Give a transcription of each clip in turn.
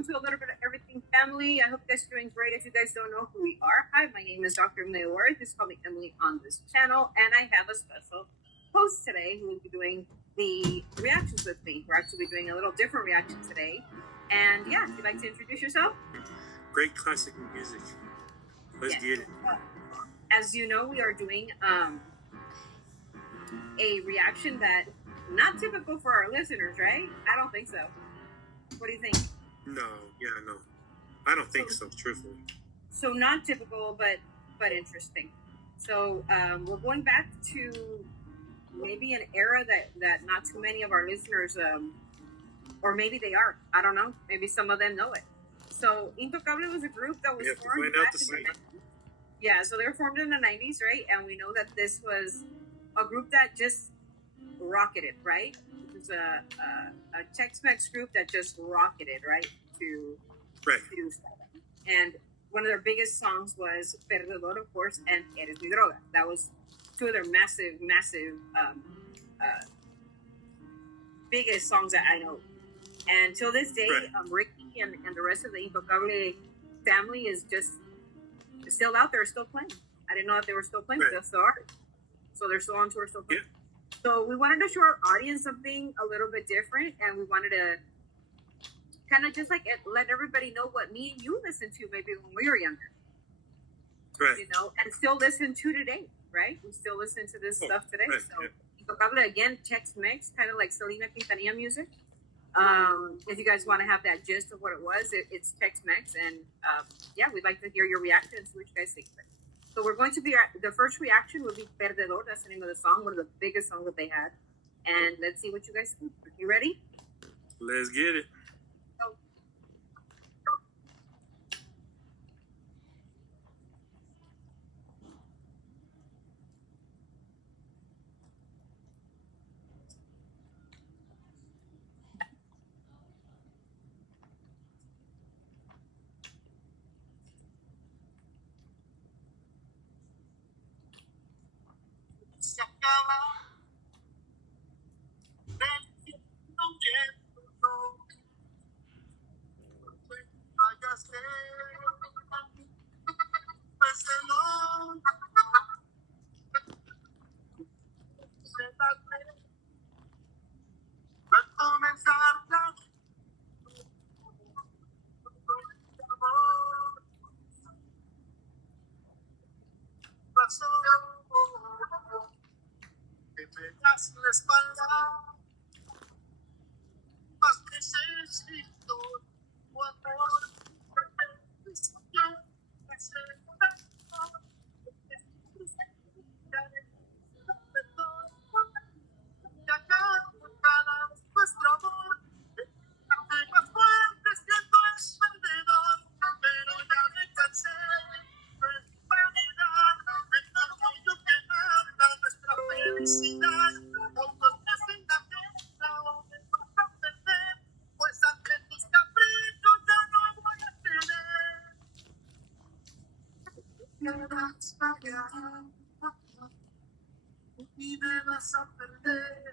welcome to a little bit of everything family. I hope you guys are doing great. If you guys don't know who we are, hi, my name is Dr. Emily Ward. Just call me Emily on this channel, and I have a special host today who will be doing the reactions with me. We're actually doing a little different reaction today. And yeah, if you'd like to introduce yourself. Great classic music. Let's get it. As you know, we are doing a reaction that not typical for our listeners, right? I don't think so. What do you think? No, I don't think so, truthfully. So not typical, but interesting. So we're going back to maybe an era that not too many of our listeners, or maybe they are. I don't know. Maybe some of them know it. So Intocable was a group that was formed back in the 90s. Yeah, so they were formed in the 90s, right? And we know that this was a group that just rocketed, right? It was a Tex-Mex group that just rocketed, right? To and one of their biggest songs was Perdedor, of course, and Eres Mi Droga. That was two of their massive biggest songs that I know. And till this day, Ricky and the rest of the Intocable family is just still out there, still playing. I didn't know that they were still playing, but they still are. So they're still on tour, still playing. Yeah. So we wanted to show our audience something a little bit different, and we wanted to kind of just like let everybody know what me and you listened to maybe when we were younger. Right. You know, and still listen to today, right? We still listen to this stuff today. Right. So Intocable, again, Tex-Mex, kind of like Selena Quintanilla music. If you guys want to have that gist of what it was, it's Tex-Mex, and yeah, we'd like to hear your reaction and see what you guys think of it. So we're going to be the first reaction will be Perdedor. That's the name of the song, one of the biggest songs that they had, and let's see what you guys think. Are you ready? Let's get it. Se acaba del tiempo que no vaya a ser pues no se va a comenzar la pasó que me das la espalda más necesito tu amor nuestro amor más fuerte siento es perdedor pero ya me cansé de vanidad de todo orgullo que mata nuestra felicidad todos me hacen la guerra o me vas a perder pues ante tus caprichos ya no voy a tener me vas a fallar y me vas a perder.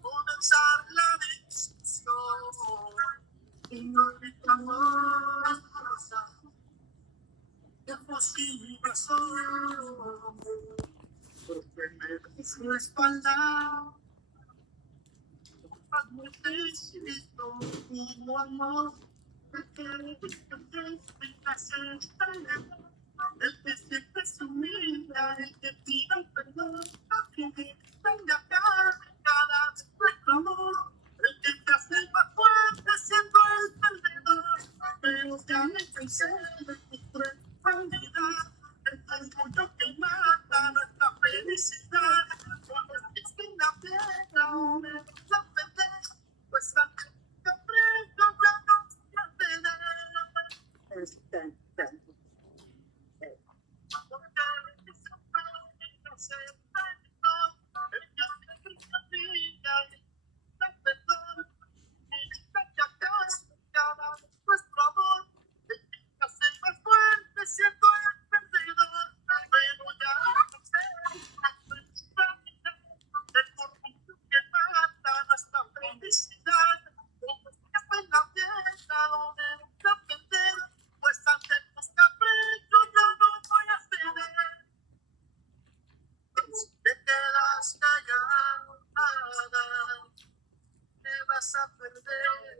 Comenzar la discusión y no gritamos que posible son porque me das la espalda más necesito tu amor porque me haces el que siempre se humilla el que pida perdón el que venga acá cada vez nuestro amor el que te hace más fuerte siendo el perdedor pero ya me cansé de tu profundidad el orgullo que mata nuestra felicidad cuando estés en la tierra o me vas a perder pues antes que aprendo ya no voy a perder. Dun, dun. Nuestro amor hace más fuerte, siento el perdedor, pero ya no sé, el orgullo que mata nuestra felicidad, es la fiesta donde nunca perder, pues ante tus caprichos yo no voy a ceder. Si te quedas callada, te vas a perder.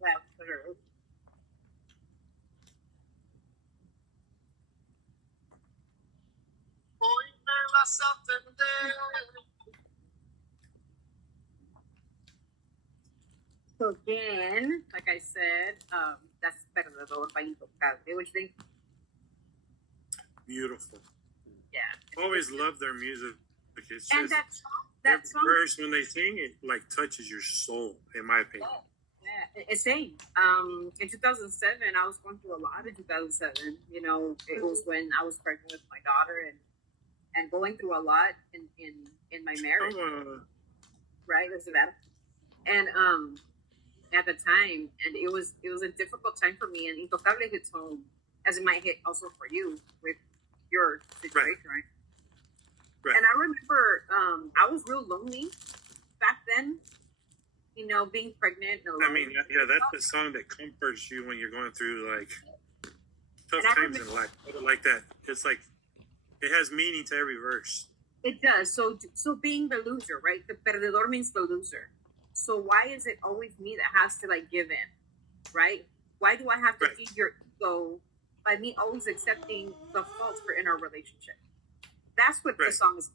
That's true. Hoy me vas a perder. So again, like I said, that's Perdedor by Intocable. Which they, Beautiful. yeah. Always love their music. It's And just that every song, verse when they sing it like touches your soul, in my opinion. yeah, it's same. In 2007, I was going through a lot in 2007. You know, it was when I was pregnant with my daughter and going through a lot in my marriage, right? It was Nevada. And at the time, and it was a difficult time for me. And Intocable hits home, as it might hit also for you with your situation, right? Right. And I remember I was real lonely back then. You know, being pregnant and alone. I mean, yeah, that's the song that comforts you when you're going through like tough And I times in remember- life. Put it like that. It's like it has meaning to every verse. It does. So being the loser, right? The perdedor means the loser. So why is it always me that has to like give in, right? Why do I have to Right. feed your ego by me always accepting the faults for in our relationship? That's what the Right. song is.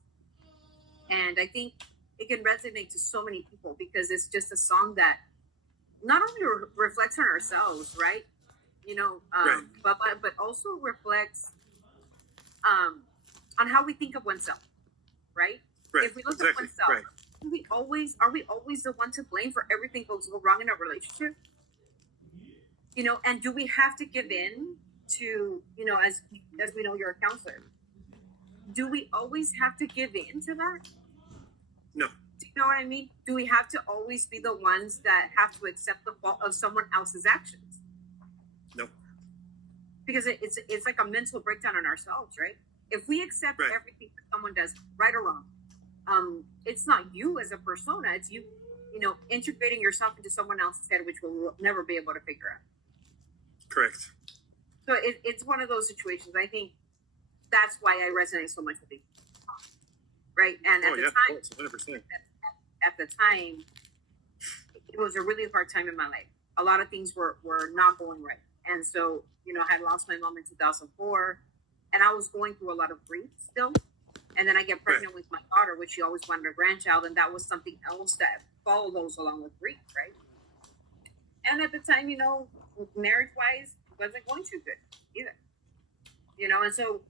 And I think it can resonate to so many people because it's just a song that not only reflects on ourselves, right? You know, Right. but also reflects on how we think of oneself, right? Right. If we look Exactly. at oneself, Right. are we always the one to blame for everything goes wrong in a relationship? You know, and do we have to give in to, you know, as we know you're a counselor, do we always have to give in to that? No. Do you know what I mean? Do we have to always be the ones that have to accept the fault of someone else's actions? No. Because it's like a mental breakdown on ourselves, right? If we accept Right. everything that someone does, right or wrong, it's not you as a persona. It's you, you know, integrating yourself into someone else's head, which we'll never be able to figure out. Correct. So it's one of those situations. I think that's why I resonate so much with it. Right, and at Oh the yeah, time, 100%. at the time, it was a really hard time in my life. A lot of things were not going right. And so, you know, I had lost my mom in 2004 and I was going through a lot of grief still. And then I get pregnant with my daughter, which she always wanted a grandchild. And that was something else that follows along with grief, right? And at the time, you know, marriage wise, wasn't going too good either. You know, and so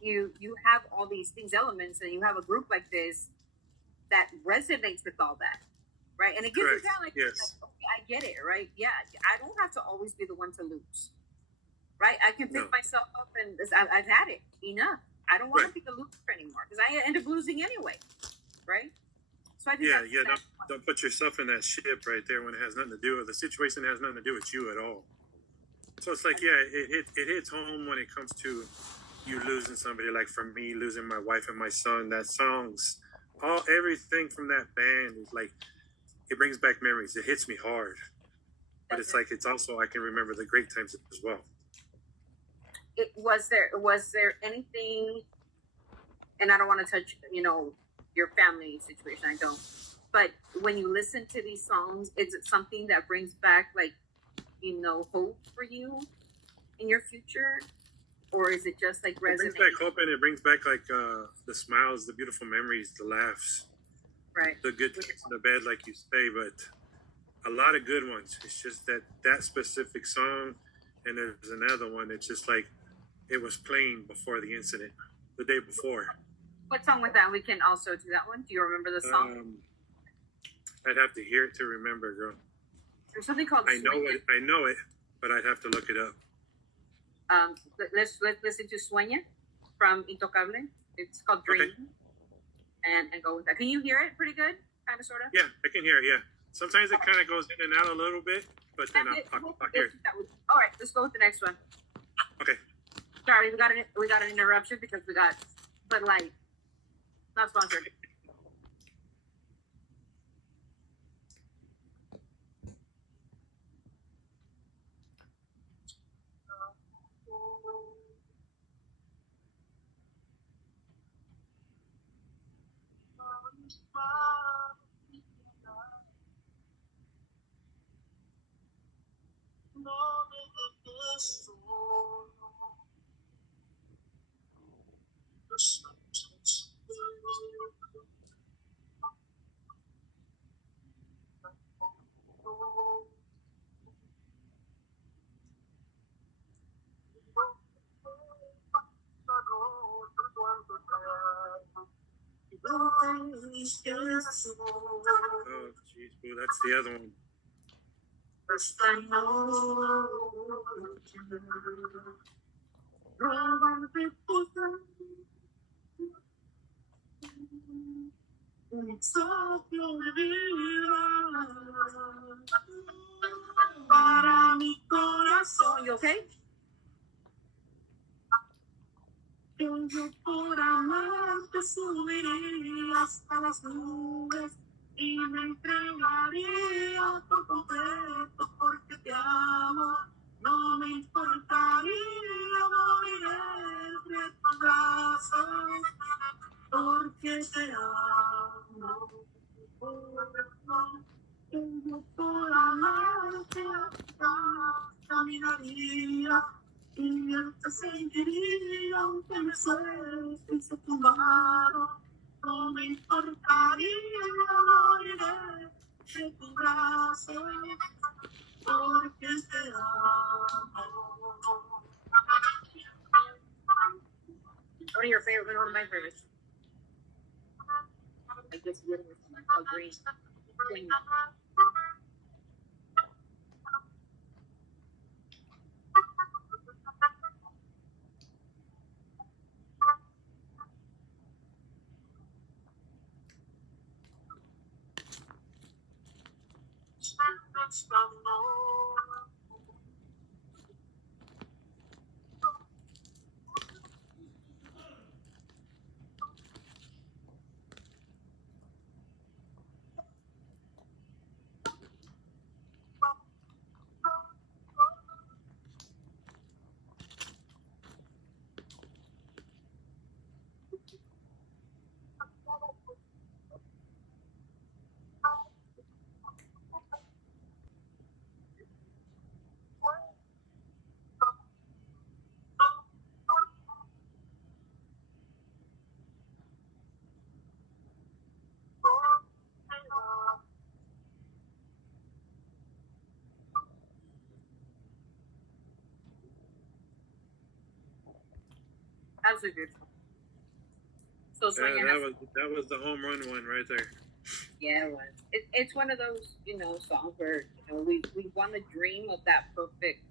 you have all these elements and you have a group like this that resonates with all that, right? And it gives you Correct. that like, Yes. okay, I get it, right? Yeah, I don't have to always be the one to lose, right? I can pick No. myself up and I've had it enough. I don't want Right. to be the loser anymore because I end up losing anyway, right? So I think Yeah, that's, yeah. that's Don't put yourself in that ship right there when it has nothing to do with the situation. Has nothing to do with you at all. So it's like, yeah, it hits home when it comes to you losing somebody. Like for me, losing my wife and my son. That songs, everything from that band is like, it brings back memories. It hits me hard, but it's like it's also I can remember the great times as well. Was there anything, and I don't want to touch, you know, your family situation, I don't, but when you listen to these songs, is it something that brings back like, you know, hope for you in your future, or is it just like It brings resonating? back hope and it brings back like the smiles, the beautiful memories, the laughs, Right. the good times in the bed, like you say. But a lot of good ones. It's just that specific song, and there's another one. It's just like it was playing before the incident, the day before. What song was that? We can also do that one. Do you remember the song? I'd have to hear it to remember, girl. There's something called I know Sueña. it. I know it, but I'd have to look it up. Let's listen to Sueña from Intocable. It's called Dream. Okay. And go with that. Can you hear it pretty good? Kind of, sort of? Yeah, I can hear it. Yeah. Sometimes it kind of goes in and out a little bit, but then I'll hear it. All right, let's go with the next one. Okay. Sorry, we got an interruption because we got Bud Light. Not sponsored. Oh, jeez, boo, that's the other one. Para mi corazón, You okay? yo por amarte subiría hasta las nubes y me entregaría por completo porque te amo. No me importaría morir entre tus brazos porque te amo. Yo por amarte caminaría y él te seguiría aunque me sueltes de tu mano. No me importaría morir de tu brazo porque te amo. One of your favorite, one of my favorites. I guess you agree. Sueña. Absolutely beautiful. So Yeah, Sueña has, that was the home run one right there. yeah, it was. It's one of those, songs where we want to dream of that perfect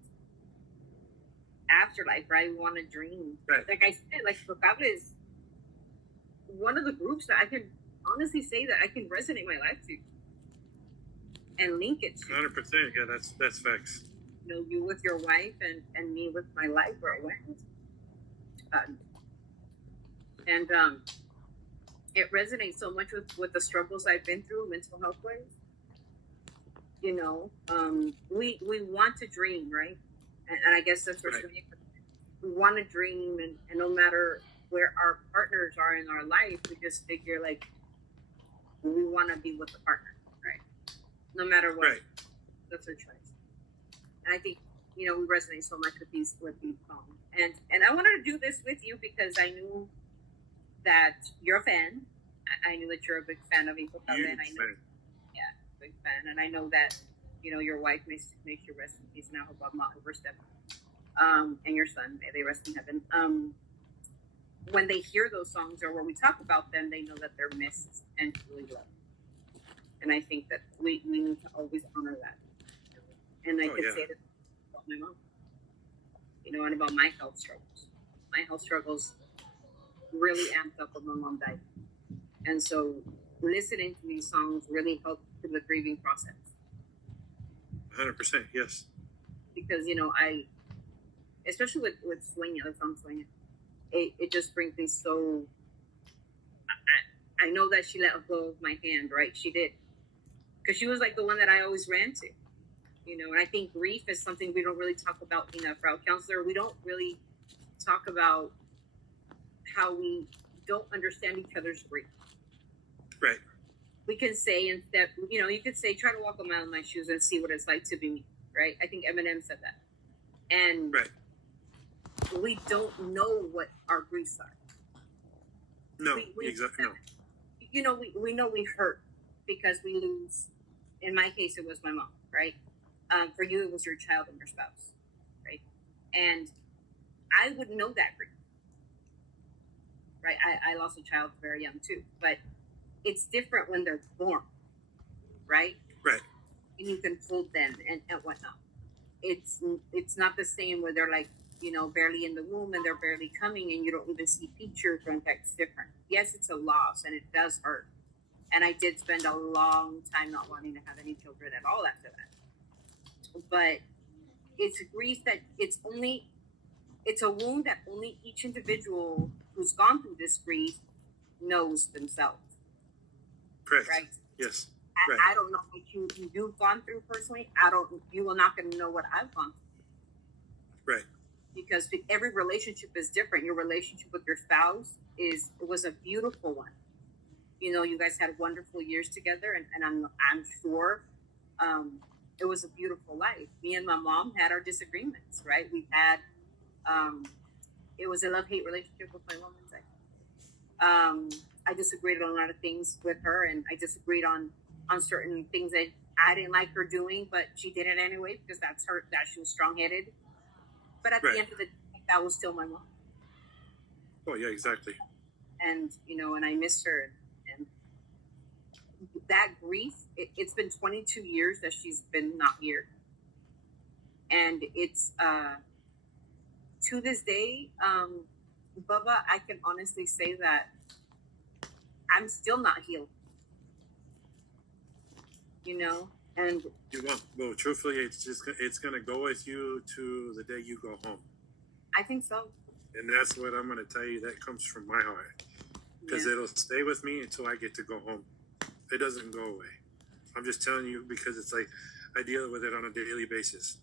afterlife, right? We want to dream. Right. Like I said, like Intocable is one of the groups that I can honestly say that I can resonate my life to and link it to. 100%. Yeah, that's facts. You with your wife and me with my life where I went. It resonates so much with the struggles I've been through mental health wise. We want to dream, right? And I guess that's what Right. we want to dream, and no matter where our partners are in our life, we just figure like we want to be with the partner, right? No matter what, Right. that's our choice. And I think we resonate so much with these songs. And I wanted to do this with you because I knew that you're a fan. I knew that you're a big fan of Intocable, and I know, Huge fan. big fan, and I know that your wife makes you rest in peace now, her step, and your son, may they rest in heaven. When they hear those songs or when we talk about them, they know that they're missed and truly loved. And I think that we need to always honor that. And I Oh, could yeah. say that about my mom, and about my health struggles. My health struggles really amped up when my mom died. And so listening to these songs really helped through the grieving process. 100%. Yes. Because, I, especially with Sueña, the song Sueña, it just brings me so, I know that she let go of my hand, right? She did. Because she was like the one that I always ran to, and I think grief is something we don't really talk about enough. For our counselor, we don't really talk about how we don't understand each other's grief. Right. We can say instead, you could say, try to walk a mile in my shoes and see what it's like to be me, right? I think Eminem said that. And right. We don't know what our griefs are. No, exactly. No. We know we hurt because we lose. In my case, it was my mom, right? For you, it was your child and your spouse, right? And I would know that grief, right? I lost a child very young too, but it's different when they're born, right? Right. And you can hold them and whatnot. It's not the same where they're like, barely in the womb and they're barely coming and you don't even see features or anything. It's different. Yes, it's a loss and it does hurt. And I did spend a long time not wanting to have any children at all after that. But it's a grief that it's a wound that only each individual who's gone through this grief knows themselves. Correct. Right? Yes. Right. I don't know what you've gone through personally. You will not going to know what I've gone through. Right. Because every relationship is different. Your relationship with your spouse was a beautiful one. You guys had wonderful years together, and I'm sure it was a beautiful life. Me and my mom had our disagreements, right? We had it was a love-hate relationship with my mom. I disagreed on a lot of things with her, and I disagreed on certain things that I didn't like her doing, but she did it anyway because that she was strong-headed. But at the end of the day, that was still my mom. Oh yeah, exactly. And and I missed her, and that grief. It's been 22 years that she's been not here, and it's to this day, Bubba, I can honestly say that I'm still not healed. And you won't. Well, truthfully, it's gonna go with you to the day you go home. I think so. And that's what I'm gonna tell you. That comes from my heart, because it'll stay with me until I get to go home. It doesn't go away. I'm just telling you because it's like I deal with it on a daily basis.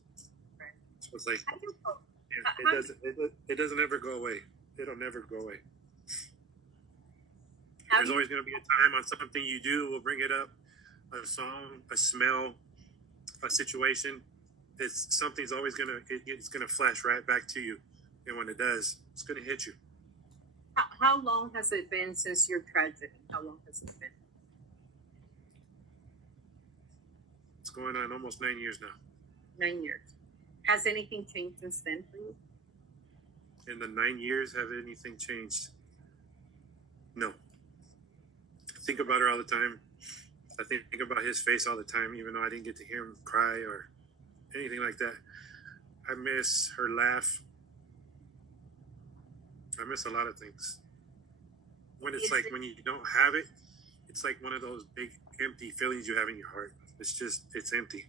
Right. So it's like it doesn't ever go away. It'll never go away. There's always going to be a time on something you do. We'll bring it up. A song, a smell, a situation. Something's always it's gonna flash right back to you, and when it does, it's gonna hit you. How long has it been since your tragedy? How long has it been? It's going on almost 9 years now. 9 years. Has anything changed since then for you? In the 9 years, have anything changed? No. I think about her all the time. I think about his face all the time, even though I didn't get to hear him cry or anything like that. I miss her laugh. I miss a lot of things. When it's like when you don't have it, it's like one of those big empty feelings you have in your heart. It's empty.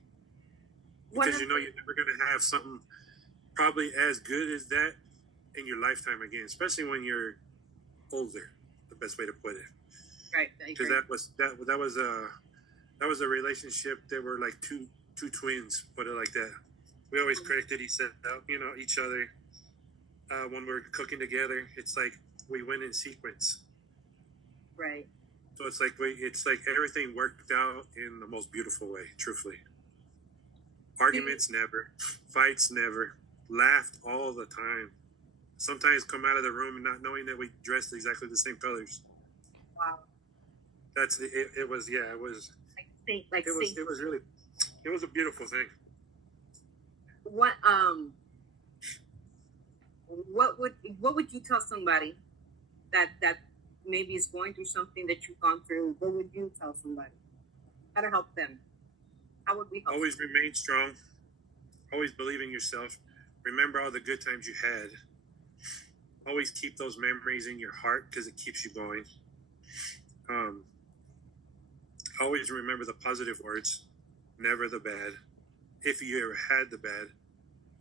Because you're never going to have something probably as good as that in your lifetime again, especially when you're older, the best way to put it. Right. Because that was a relationship that were like two twins, put it like that. We always corrected each other when we're cooking together. It's like we went in sequence. Right. So it's like everything worked out in the most beautiful way. Truthfully, arguments never, fights never, laughed all the time. Sometimes come out of the room not knowing that we dressed exactly the same colors. Wow. It was a beautiful thing. What would you tell somebody that maybe is going through something that you've gone through? What would you tell somebody How to help them? How would we help? Always remain strong. Always believe in yourself. Remember all the good times you had. Always keep those memories in your heart because it keeps you going. Always remember the positive words, never the bad. If you ever had the bad,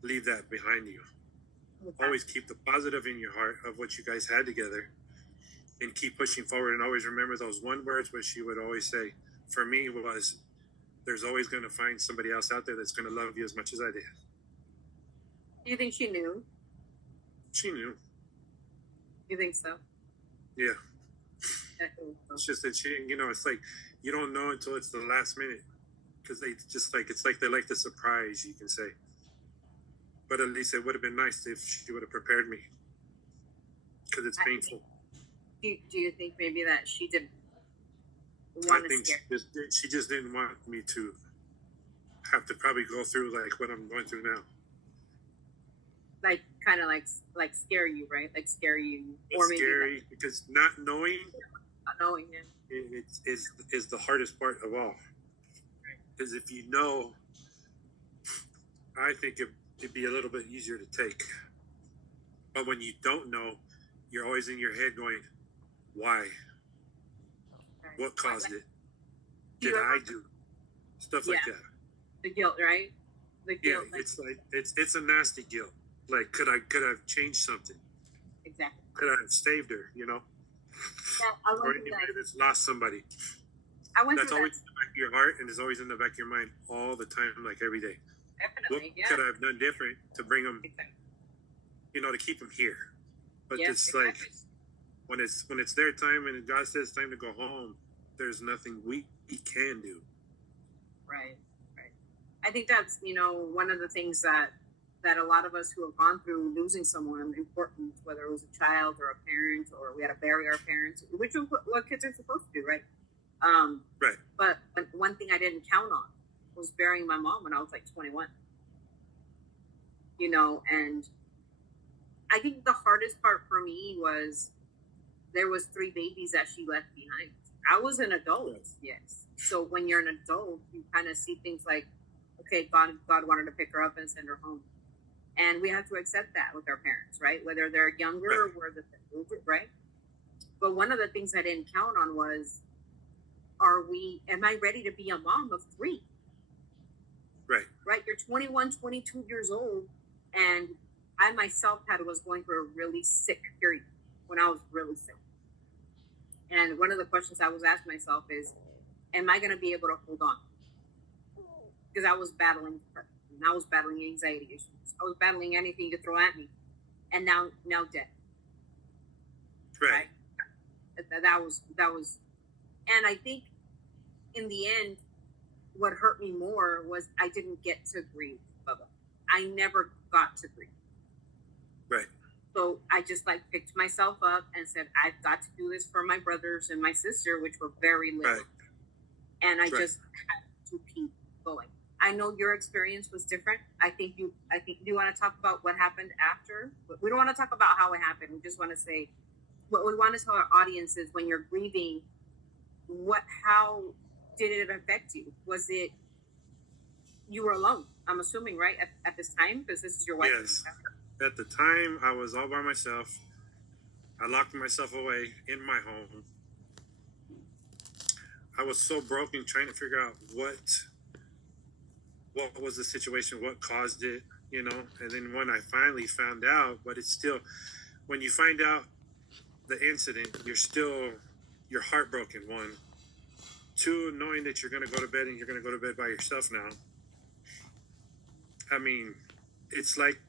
leave that behind you. Always keep the positive in your heart of what you guys had together and keep pushing forward. And always remember those one words which she would always say for me was, there's always going to find somebody else out there that's going to love you as much as I did. Do you think she knew? She knew. You think so? Yeah. It's just that she didn't, it's like you don't know until it's the last minute because they just like, it's like they like the surprise, you can say. But at least it would have been nice if she would have prepared me because it's painful. Do you think maybe that she didn't I think she just didn't want me to have to probably go through like what I'm going through now. Like kind of like scare you, right? Like scare you, It's scary because not knowing it. is the hardest part of all. Because if you know, I think it'd be a little bit easier to take. But when you don't know, you're always in your head going, why? What caused it? Did I do stuff like that? The guilt, right? The guilt. Yeah, it's like it's a nasty guilt. Like, could I have changed something? Exactly. Could I have saved her? Yeah, I or anybody that's lost somebody. That's always in the back of your heart, and is always in the back of your mind all the time, like every day. Definitely. What could I have done different to bring them? Exactly. To keep them here. But it's exactly. like when it's their time and God says time to go home, there's nothing we can do. Right. I think that's one of the things that a lot of us who have gone through losing someone important, whether it was a child or a parent, or we had to bury our parents, which is what kids are supposed to do, right? Right. But one thing I didn't count on was burying my mom when I was like 21. And I think the hardest part for me was there was 3 babies that she left behind. I was an adult, yes. So when you're an adult, you kind of see things like, okay, God wanted to pick her up and send her home. And we have to accept that with our parents, right? Whether they're younger or whether they're older, right? But one of the things I didn't count on was, am I ready to be a mom of 3? Right? You're 21, 22 years old. And I myself was going through a really sick period when I was really sick. And one of the questions I was asking myself is, am I going to be able to hold on? Because I was battling depression. I was battling anxiety issues. I was battling anything to throw at me. And now dead. Right. That was, and I think in the end, what hurt me more was I didn't get to grieve, Bubba. I never got to grieve. Right. So I just picked myself up and said, I've got to do this for my brothers and my sister, which were very little. Right. And I just had to keep going. I know your experience was different. I think you want to talk about what happened after. We don't want to talk about how it happened. We just want to say what we want to tell our audience is when you're grieving, how did it affect you? Was it you were alone? I'm assuming, right, at this time, because this is your wife. Yes. At the time, I was all by myself. I locked myself away in my home. I was so broken trying to figure out what was the situation, what caused it, And then when I finally found out, but it's still, when you find out the incident, you're heartbroken, 1. 2, knowing that you're going to go to bed and you're going to go to bed by yourself now. I mean, it's like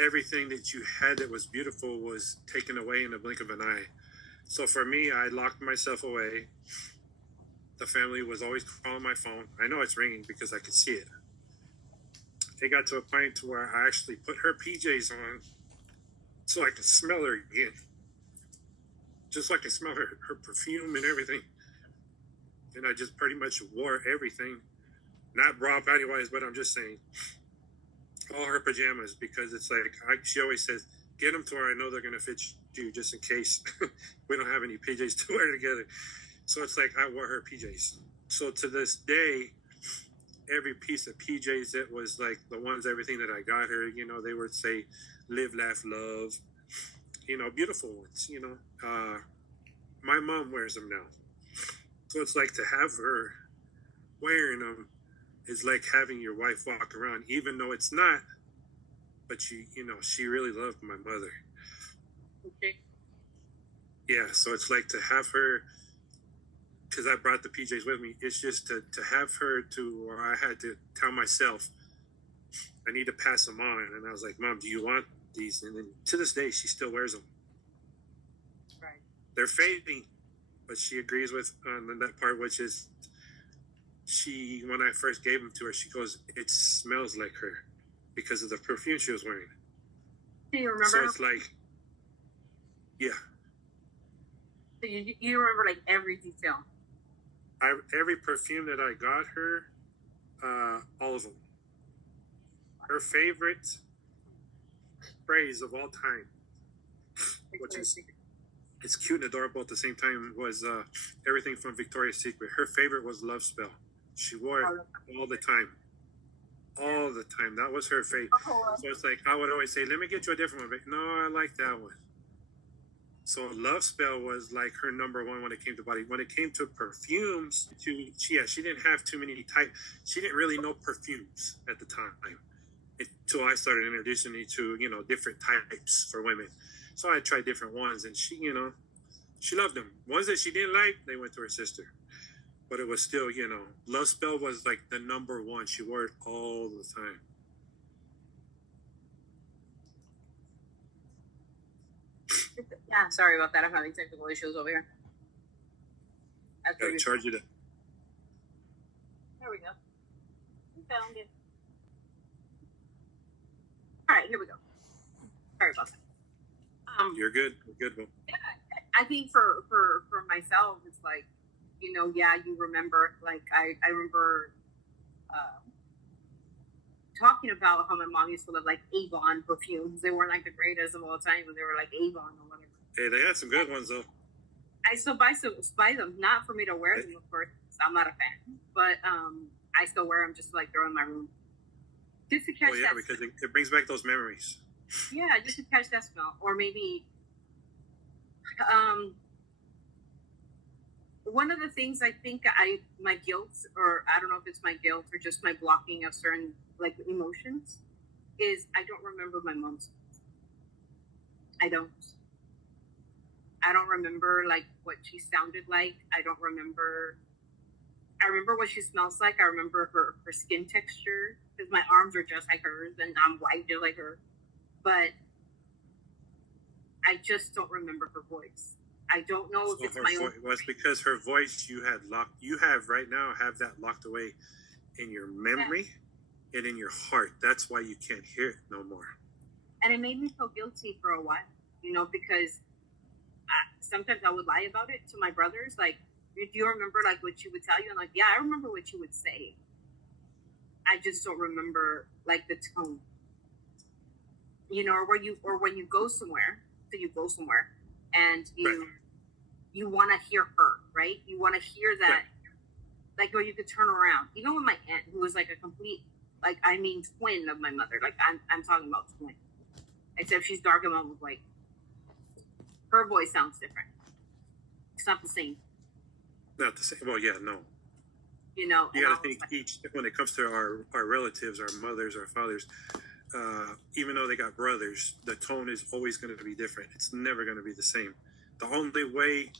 everything that you had that was beautiful was taken away in a blink of an eye. So for me, I locked myself away. The family was always calling my phone. I know it's ringing because I could see it. It got to a point to where I actually put her PJs on so I could smell her again. Just so I could smell her perfume and everything. And I just pretty much wore everything. Not bra, panty-wise, but I'm just saying. All her pajamas, because it's like, she always says, get them to where I know they're going to fit you just in case we don't have any PJs to wear together. So it's like I wore her PJs So to this day, every piece of PJs that was like the ones, everything that I got her, you know, they would say, live, laugh, love, you know, beautiful ones, you know. My mom wears them now. So it's like to have her wearing them is like having your wife walk around, even though it's not, but she really loved my mother. Okay. Yeah, so it's like to have her, because I brought the PJs with me, it's just to have her to, or I had to tell myself, I need to pass them on. And I was like, Mom, do you want these? And then to this day, she still wears them. Right. They're fading, but she agrees with on that part, which is when I first gave them to her, she goes, it smells like her because of the perfume she was wearing. Do you remember? So it's like, yeah. So you remember like every detail. Every perfume that I got her, all of them. Her favorite phrase of all time, which is, it's cute and adorable at the same time, was everything from Victoria's Secret. Her favorite was Love Spell. She wore it all the time. All the time. That was her favorite. So it's like, I would always say, let me get you a different one. But no, I like that one. So Love Spell was like her number one when it came to body. When it came to perfumes, she didn't have too many she didn't really know perfumes at the time. Until I started introducing me to, different types for women. So I tried different ones, and she loved them. Ones that she didn't like, they went to her sister. But it was still, Love Spell was like the number one. She wore it all the time. Yeah, sorry about that. I'm having technical issues over here. Gotta charge it up. There we go. We found it. All right, here we go. Sorry about that. You're good. You're good, Will. Yeah, I think for myself, it's like, yeah, you remember. Like I remember talking about how my mom used to love like Avon perfumes. They weren't like the greatest of all time, but they were like Avon or whatever. Hey, they had some good ones though. I still buy them, not for me to wear them, of course. I'm not a fan, but I still wear them just to like throw in my room, just to catch that. Because it brings back those memories. Yeah, just to catch that smell, or maybe one of the things I think my guilt, or I don't know if it's my guilt or just my blocking of certain like emotions, is I don't remember my mom's. I don't remember like what she sounded like. I remember what she smells like. I remember her skin texture, because my arms are just like hers and I'm white just like her. But I just don't remember her voice. I don't know if it's my own. Well, it's because her voice you have right now that locked away in your memory and in your heart. That's why you can't hear it no more. And it made me feel guilty for a while, because sometimes I would lie about it to my brothers. Like, do you remember like what she would tell you? I'm like, yeah, I remember what you would say. I just don't remember like the tone. Or when you go somewhere, and you want to hear her, right? You want to hear that, like, or you could turn around. Even with my aunt, who was like a complete, twin of my mother. Like, I'm talking about twin. Except she's dark and almost white. Her voice sounds different. It's not the same. Not the same. Well, yeah, no. You got to think when it comes to our relatives, our mothers, our fathers, even though they got brothers, the tone is always going to be different. It's never going to be the same. The only way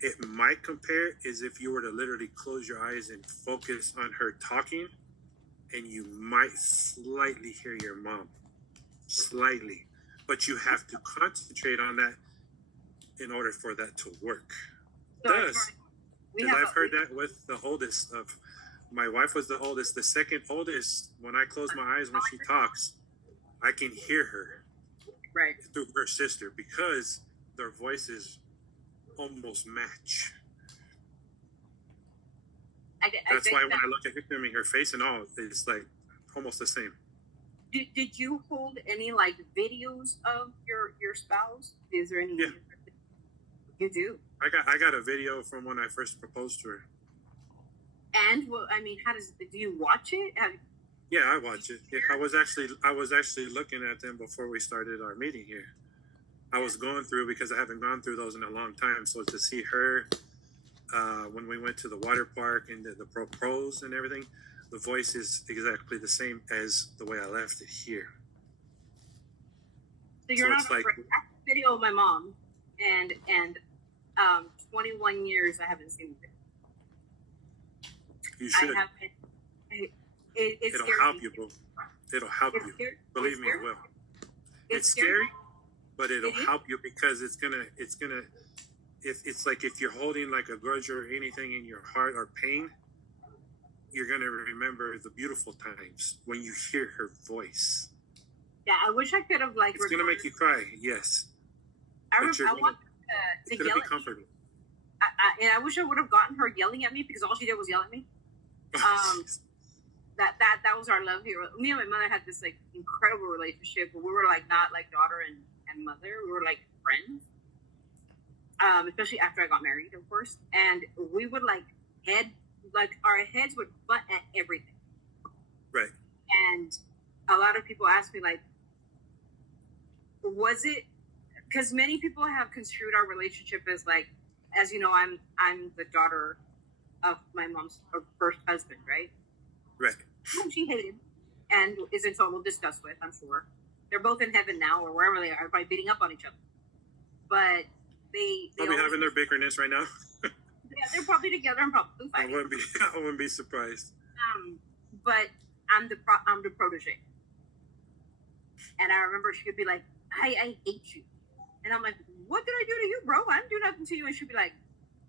it might compare is if you were to literally close your eyes and focus on her talking, and you might slightly hear your mom. Slightly. But you have to concentrate on that in order for that to work. Because I've heard that with the oldest of my wife was the oldest. The second oldest, when I close my eyes when she talks, I can hear her through her sister, because their voices almost match. That's why when I look at her, her face and all, it's like almost the same. Did you hold any like videos of your spouse? Is there any? Yeah. You do. I got a video from when I first proposed to her. And well, I mean, how do you watch it? Yeah, I watch it. Yeah, I was actually looking at them before we started our meeting here. I was going through because I haven't gone through those in a long time. So to see her when we went to the water park and the pros and everything, the voice is exactly the same as the way I left it here. So you're So not it's like- afraid. I have a video of my mom, and 21 years I haven't seen it. You should. I haven't. It's It'll scary. help you, bro. It'll help It's you. scary. Believe me, it will. It's scary. scary, but it'll It is. help you because it's gonna. It's like if you're holding like a grudge or anything in your heart or pain, you're gonna remember the beautiful times when you hear her voice. Yeah, I wish I could have like. It's gonna make you cry, yes. I but you're gonna- want It's to gonna yell be at me. comforting. And I wish I would have gotten her yelling at me because all she did was yell at me. That was our love here. Me and my mother had this like incredible relationship, but we were like not like daughter and mother. We were like friends. Especially after I got married, of course. And we would like our heads would butt at everything. Right. And a lot of people ask me like, was it? Because many people have construed our relationship as like, as you know, I'm the daughter of my mom's first husband, right? Right. Whom she hated and is in total disgust with, I'm sure. They're both in heaven now or wherever they are, probably beating up on each other. But they Probably having their bickerness right now. yeah, they're probably together and probably I fighting. wouldn't be surprised. But I'm the protege. And I remember she would be like, I hate you. And I'm like, what did I do to you, bro? I didn't do nothing to you. And she'd be like,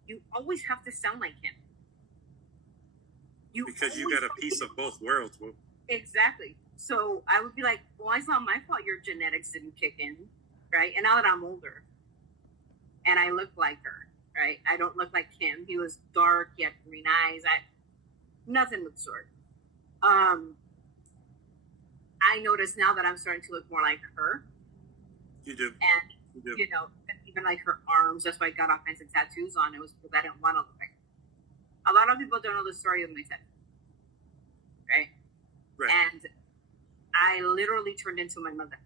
you always have to sound like him. Because you always got a have piece to- of both worlds. Well, Exactly. So I would be like, well, it's not my fault your genetics didn't kick in, right? And now that I'm older and I look like her, right? I don't look like him. He was dark, he had green eyes. Nothing looked sort. I notice now that I'm starting to look more like her. you do. And, You do. you know, even like her arms, that's why I got all kinds of tattoos on. It was because I didn't want to look like her. A lot of people don't know the story of my tattoo, right? Right. And I literally turned into my mother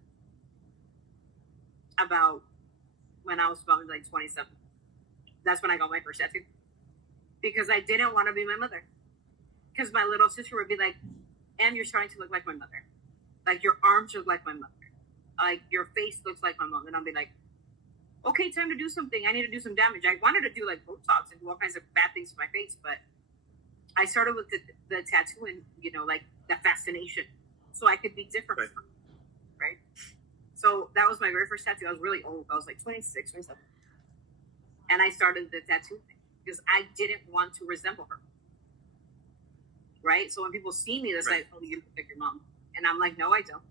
about when I was probably like 27. That's when I got my first tattoo because I didn't want to be my mother. Because my little sister would be like, "Em, you're starting to look like my mother. Like your arms look like my mother. Like your face looks like my mom." And I'll be like, "Okay, time to do something. I need to do some damage." I wanted to do like Botox and do all kinds of bad things to my face, but I started with the tattoo and, you know, like the fascination. So I could be different. Right. So that was my very first tattoo. I was really old. I was like 26, 27. And I started the tattoo thing because I didn't want to resemble her. Right. So when people see me, they're like, "Oh, you look like your mom." And I'm like, "No, I don't."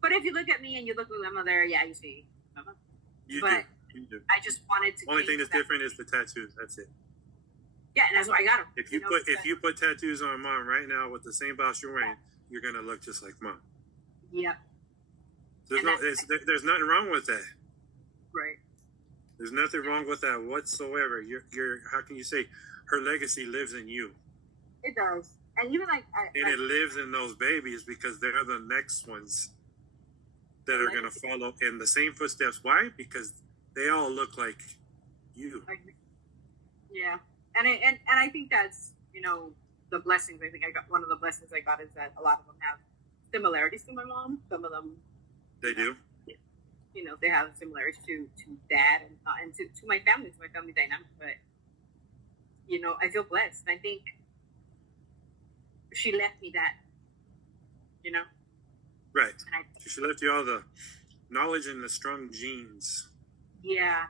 But if you look at me and you look like my mother, yeah, you see my mother. You But do. You do. I just wanted to. Only thing change that's that. different is the tattoos. That's it. Yeah, and that's why I got them. If you put tattoos on mom right now with the same blouse you're wearing, you're gonna look just like mom. Yeah. There's And there's nothing wrong with that. Right. There's nothing wrong with that whatsoever. You're how can you say her legacy lives in you, It does. And even like, and it lives in those babies because they're the next ones that are gonna follow in the same footsteps. Why? Because they all look like you. yeah. And I think that's, you know, the blessings. I think I got one of the blessings I got is that a lot of them have similarities to my mom. Some of them, They do. you know, they have similarities to dad and to my family dynamic. But, you know, I feel blessed. I think she left me that, you know. Right. And She left you all the knowledge and the strong genes. yeah.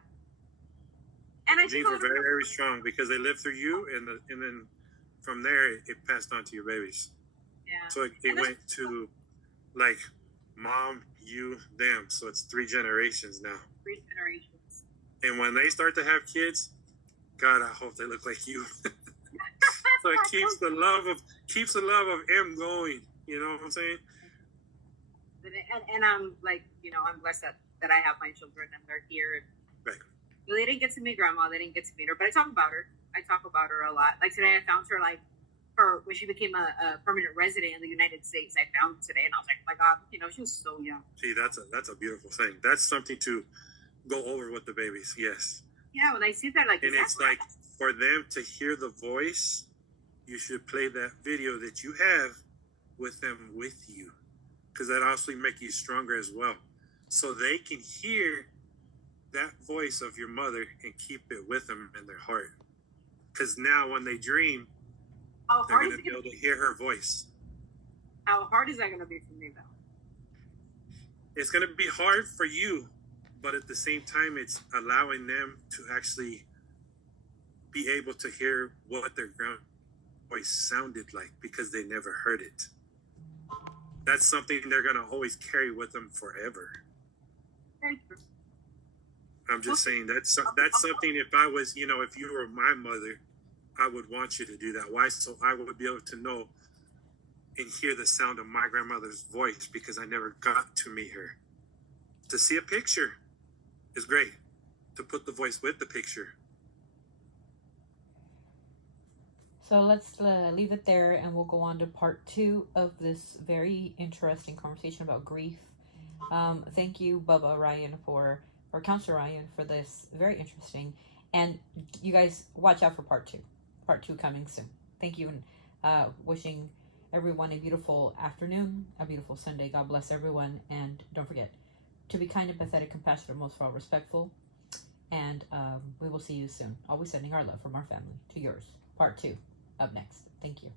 And I Genes think are very, very strong because they live through you, and then from there it passed on to your babies. yeah. So it And went to like mom, you, them. So it's 3 generations now. 3 generations. And when they start to have kids, God, I hope they look like you. So it keeps the love of M going. You know what I'm saying? And I'm like, you know, I'm blessed that I have my children and they're here. Right. They didn't get to meet grandma. They didn't get to meet her, but I talk about her. I talk about her a lot. Like today, I found her like her when she became a permanent resident in the United States. I found it today, and I was like, oh my God, she was so young. See, that's a beautiful thing. That's something to go over with the babies. Yes. Yeah, when I see that, like, And it's like for them to hear the voice, you should play that video that you have with them with you, because that also make you stronger as well. So they can hear that voice of your mother and keep it with them in their heart. Because now when they dream, how they're hard going is to it be gonna able to hear her voice. How hard is that going to be for me, though? It's going to be hard for you, but at the same time, it's allowing them to actually be able to hear what their ground voice sounded like because they never heard it. That's something they're going to always carry with them forever. Very true. I'm just saying that's something. If I was, if you were my mother, I would want you to do that. Why? So I would be able to know and hear the sound of my grandmother's voice, because I never got to meet her. To see a picture is great. To put the voice with the picture. So let's leave it there, and we'll go on to part 2 of this very interesting conversation about grief. Thank you, Bubba Ryan, or Counselor Ryan, for this very interesting. And you guys watch out for part 2. Part 2 coming soon. Thank you, and wishing everyone a beautiful afternoon, a beautiful Sunday. God bless everyone, and don't forget to be kind, empathetic, compassionate, most of all respectful. And we will see you soon. Always sending our love from our family to yours. Part 2 up next. Thank you.